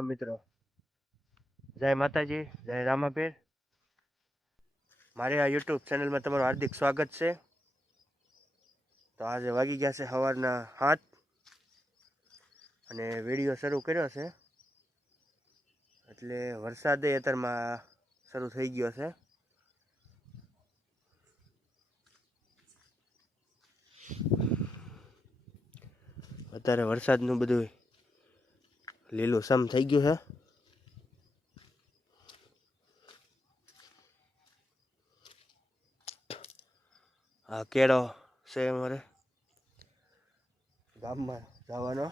હાલો મિત્રો, જય માતાજી, જય રામાપીર. મારી આ યુટ્યુબ ચેનલમાં તમારું હાર્દિક સ્વાગત છે. તો આજે વાગી ગયા છે સવારના 7 અને વિડીયો શરૂ કર્યો છે એટલે વરસાદ અત્યારમાં શરૂ થઈ ગયો છે. અત્યારે વરસાદનું બધું લીલું સમ થઈ ગયું છે. આ કેળો છે અમારે ગામમાં જવાનો.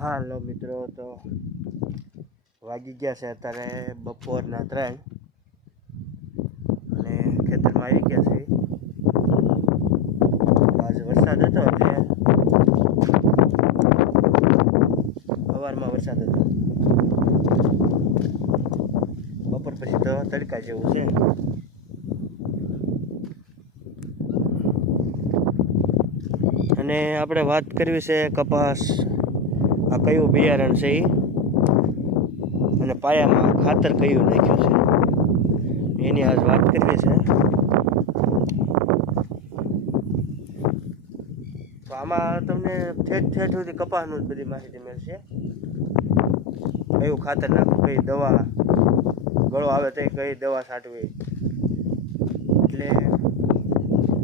હાલો મિત્રો, તો વાગી ગયા છે અત્યારે બપોરના 3 અને ખેતરમાં આવી ગયા છે. આજે વરસાદ હતો એટલે સવારમાં વરસાદ હતો, બપોર પછી તો તડકા જેવું છે. અને આપણે વાત કરવી છે કપાસ, આ કયું બિયારણ છે અને પાયામાં ખાતર કયું નાખ્યું છે એની આજ વાત કરવી છે. તો આમાં તમને ઠેઠ સુધી કપાસનું જ બધી માહિતી મળશે. કયું ખાતર નાખવું, કઈ દવા, ગળો આવે તો કઈ દવા છાંટવી, એટલે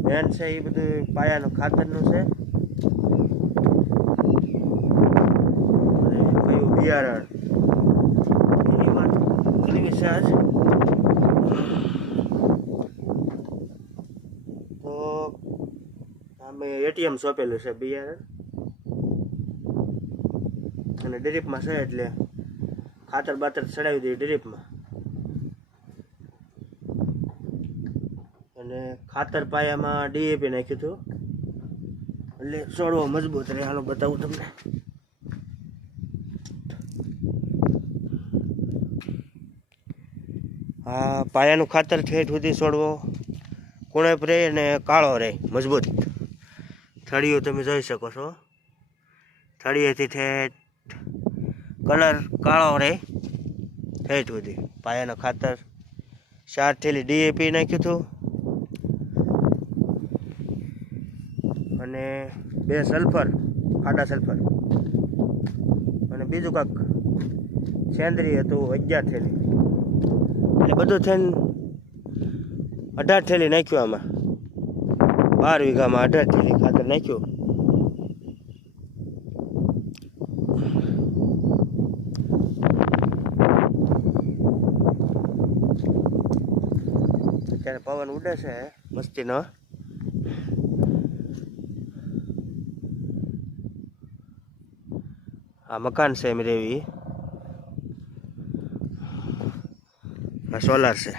મેન છે એ બધું પાયાનું ખાતરનું છે. બિયારણ એની વાત કરવી છે આજ. તો અમે એટીએમ સોંપેલું છે બિયારણ અને ડ્રીપમાં છે એટલે ખાતર બાતર ચડાવી દઈએ ડ્રીપમાં. અને ખાતર પાયામાં ડીએપી નાખ્યું હતું એટલે છોડવો મજબૂત રહે. હાલો બતાવું તમને. આ પાયાનું ખાતર ઠેઠ સુધી છોડવો કુણેપ રહે અને કાળો રહે મજબૂત. થળીઓ તમે જોઈ શકો છો, થળીએથી ઠેઠ કલર કાળો રહે ઠેઠ સુધી. પાયાનું ખાતર 4 થેલી ડીએપી નાખ્યું હતું અને 2 સલ્ફર, આડા સલ્ફર, અને બીજું કાંક સેન્દ્રીય હતું 11 થેલી. એટલે બધું થઈને 18 થેલી નાખ્યું. આમાં 12 વીઘામાં 18 થેલી ખાતર નાખ્યું. અત્યારે પવન ઉડે છે મસ્તીનો. આ મકાન છે એમ રેવી, આ સોલાર છે.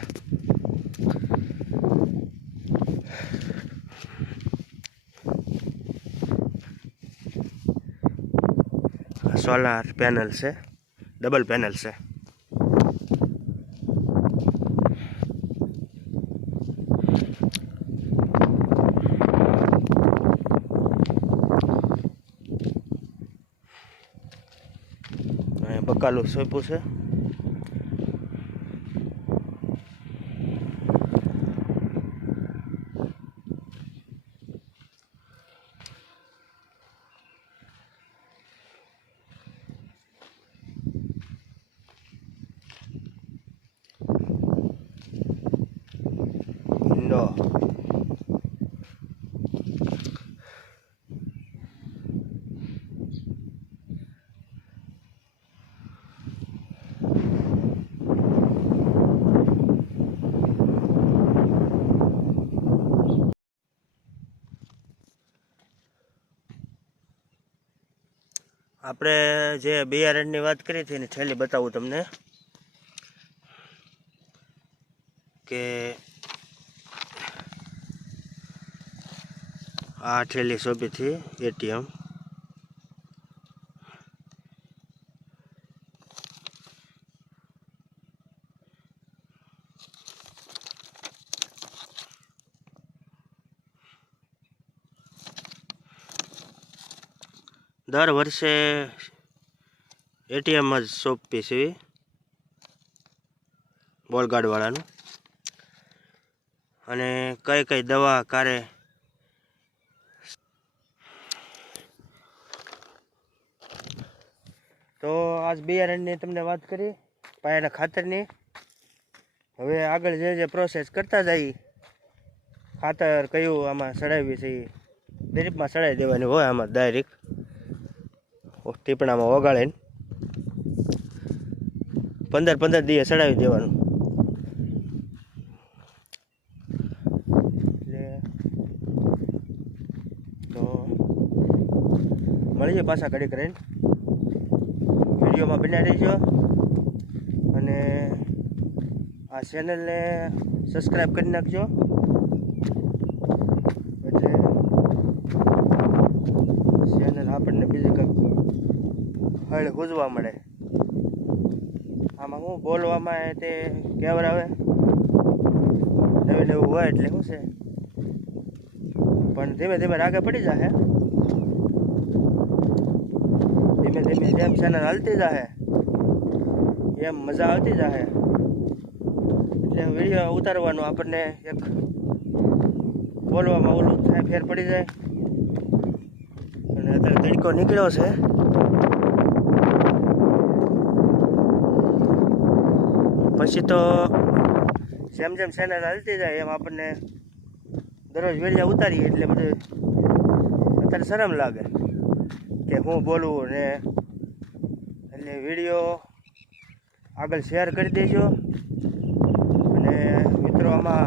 સોલાર પેનલ છે, ડબલ પેનલ છે. અહીંયા બકાલું સોંપ્યું છે. ઈંડો આપણે જે બિયારણની વાત કરી હતી એની થેલી બતાવું તમને કે આ થેલી સોંપી હતી એટીએમ. દર વર્ષે એટીએમ જ સોંપી છે બોલગાર્ડવાળાનું. અને કઈ કઈ દવા કારે તો આજ બિયારણની તમને વાત કરી પાયાના ખાતરની. હવે આગળ જે પ્રોસેસ કરતા જઈએ, ખાતર કયું આમાં ચડાવી છે એ ડ્રીપમાં ચડાવી દેવાની હોય. આમાં ડાયરેક્ટ ટીપણામાં ઓગાળીને 15 દિવસ ચડાવી દેવાનું. એટલે તો મળીએ પાછા ઘડી કરીને. વિડીયોમાં બનાવી રહેજો અને આ ચેનલને સબસ્ક્રાઈબ કરી નાખજો, એટલે ચેનલ આપણને બીજી કંઈક હળ ગુજવા મળે. આમાં હું બોલવામાં તે કેવર આવે નવું હોય એટલે શું છે, પણ ધીમે ધીમે રાગે પડી જશે. ધીમે ધીમે જેમ ચેનલ હાલતી જશે એમ મજા આવતી જશે. એટલે વિડીયો ઉતારવાનું આપણને એક બોલવામાં ઓલું થાય, ફેર પડી જાય. અને અત્યારે તડકો નીકળ્યો છે. પછી તો જેમ જેમ ચેનલ હાલતી જાય એમ આપણને દરરોજ વિડીયો ઉતારીએ એટલે બધું અત્યારે શરમ લાગે કે હું બોલું ને. એટલે વિડીયો આગળ શેર કરી દેજો. અને મિત્રો આમાં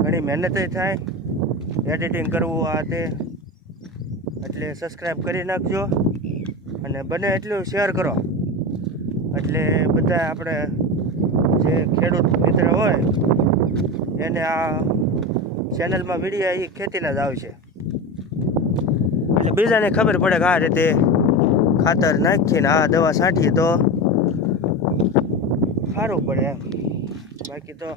ઘણી મહેનત થાય, એડિટિંગ કરવું આ તે, એટલે સબસ્ક્રાઈબ કરી નાખજો અને બને એટલું શેર કરો. એટલે બધા આપણે જે ખેડૂત મિત્ર હોય એને આ ચેનલમાં વિડીયો એ ખેતીના જ આવશે. એટલે બીજાને ખબર પડે કે આ રીતે ખાતર નાખીને આ દવા છાંટીએ તો સારું પડે એમ. બાકી તો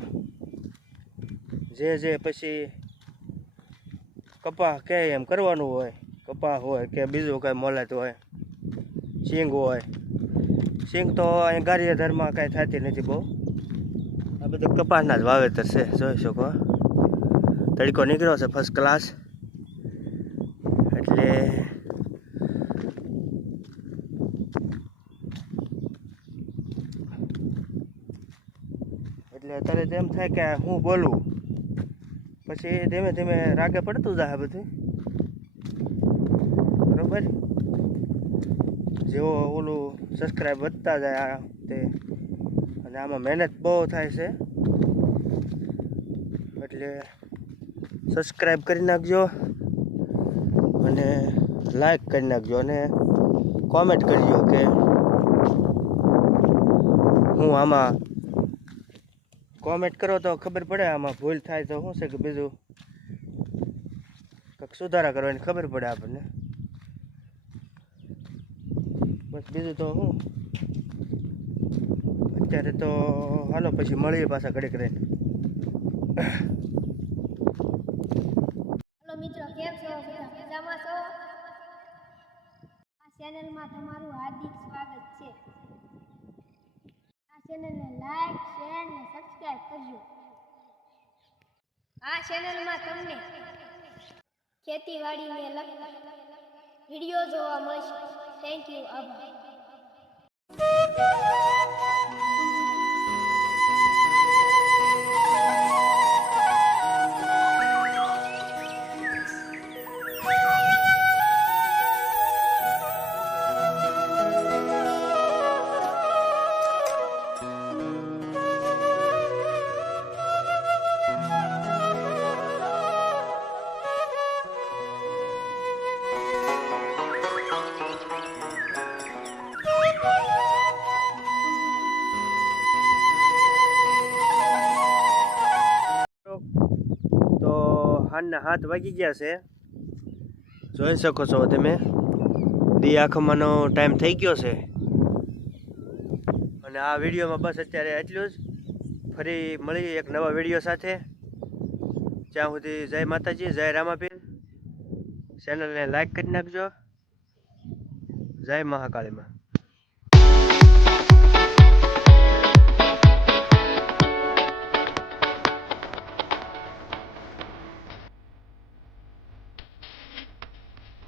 જે પછી કપા કે એમ કરવાનું હોય, કપા હોય કે બીજું કાંઈ મોલાત હોય, સિંગ હોય. સિંગ તો અહીં ગારિયાધારમાં કાંઈ થતી નથી બહુ. આ બધું કપાસના જ વાવેતર છે, જોઈ શકો. તડકો નીકળ્યો છે ફર્સ્ટ ક્લાસ. એટલે અત્યારે તેમ થાય કે હું બોલું, પછી ધીમે ધીમે રાગે પડતું જાય બધું. બરોબર, જેવો ઓલું સબસ્ક્રાઈબ વધતા જાય આ તે, અને આમાં મહેનત બહુ થાય છે. એટલે સબસ્ક્રાઈબ કરી નાખજો અને લાઈક કરી નાખજો અને કોમેન્ટ કરજો કે હું આમાં કોમેન્ટ કરો તો ખબર પડે. આમાં ભૂલ થાય તો શું છે કે બીજું કંઈક સુધારા કરવાની ખબર પડે આપણને. બસ બીજું તો શું, અત્યારે તો હાલો પછી મળીએ પાછા ઘડીક રહીને. હેલો મિત્રો, કેમ છો? મજામાં છો? આ ચેનલમાં તમારું હાર્દિક સ્વાગત છે. આ ચેનલને લાઈક, શેર અને સબસ્ક્રાઇબ કરજો. આ ચેનલમાં તમને ખેતીવાડીને લગતા વિડીયો જોવા મળશે. Thank you. આભાર. તો હાલના 7 વાગી ગયા છે. જોઈ શકો છો તમે, દી આખમાંનો ટાઈમ થઈ ગયો છે. અને આ વિડીયોમાં બસ અત્યારે એટલું જ. ફરી મળી એક નવા વિડીયો સાથે. ત્યાં સુધી જય માતાજી, જય રામાપીર. ચેનલને લાઈક કરી નાખજો. જય મહાકાળીમાં.